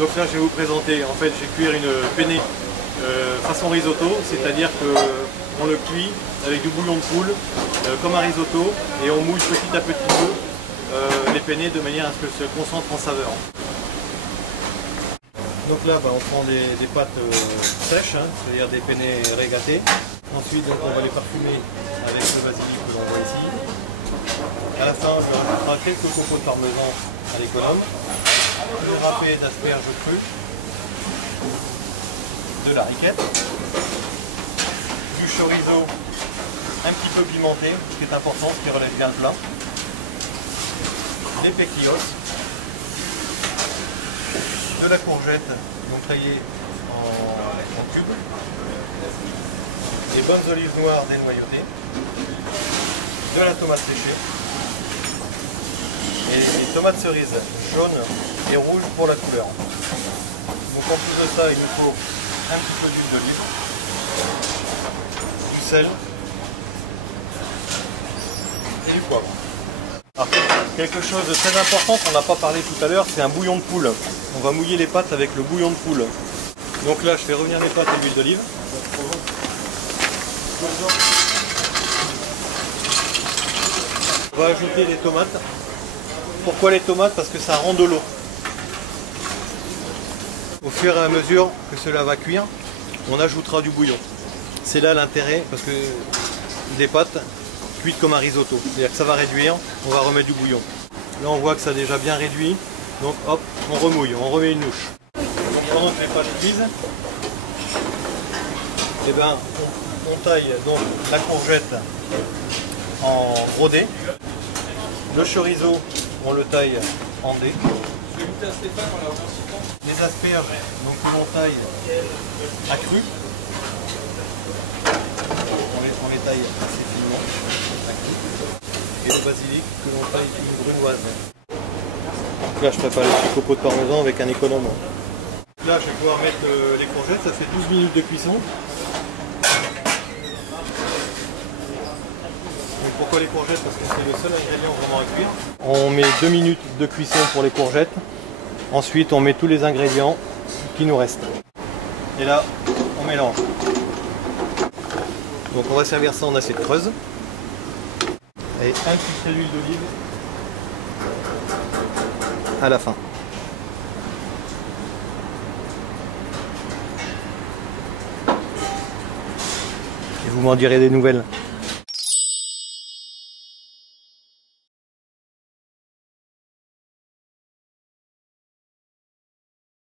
Donc là je vais vous présenter, en fait je vais cuire une penne façon risotto, c'est-à-dire qu'on le cuit avec du bouillon de poule comme un risotto et on mouille petit à petit peu les penne de manière à ce que se concentre en saveur. Donc là on prend des pâtes sèches, c'est-à-dire des penne régatées. Ensuite donc, on va les parfumer avec le basilic que l'on voit ici. À la fin je rajouterai quelques copeaux de parmesan à l'économe. Une râpée d'asperges crues, de la riquette, du chorizo un petit peu pimenté, ce qui est important, ce qui relève bien le plat, des péquillos, de la courgette donc taillée en cubes, des bonnes olives noires dénoyautées, de la tomate séchée, et des tomates cerises jaunes et rouges pour la couleur. Donc en plus de ça, il nous faut un petit peu d'huile d'olive, du sel et du poivre. Alors, quelque chose de très important qu'on n'a pas parlé tout à l'heure, c'est un bouillon de poule. On va mouiller les pâtes avec le bouillon de poule. Donc là, je fais revenir les pâtes à l'huile d'olive. On va ajouter les tomates. Pourquoi les tomates? Parce que ça rend de l'eau. Au fur et à mesure que cela va cuire, on ajoutera du bouillon. C'est là l'intérêt, parce que des pâtes cuites comme un risotto. C'est-à-dire que ça va réduire, on va remettre du bouillon. Là on voit que ça a déjà bien réduit, donc hop, on remouille, on remet une louche. Donc pendant que les pâtes cuisent, et ben, on taille donc la courgette en gros dés. Le chorizo, on le taille en dés. Les asperges, donc que l'on taille à cru. On les taille assez finement à cru. Et le basilic que l'on taille une brunoise. Donc là je prépare les petits copeaux de parmesan avec un économe. Là je vais pouvoir mettre les courgettes, ça fait 12 minutes de cuisson. Donc pourquoi les courgettes? Parce que c'est le seul ingrédient vraiment à cuire. On met 2 minutes de cuisson pour les courgettes. Ensuite, on met tous les ingrédients qui nous restent. Et là, on mélange. Donc on va servir ça en assiette creuse. Et un petit trait d'huile d'olive à la fin. Et vous m'en direz des nouvelles.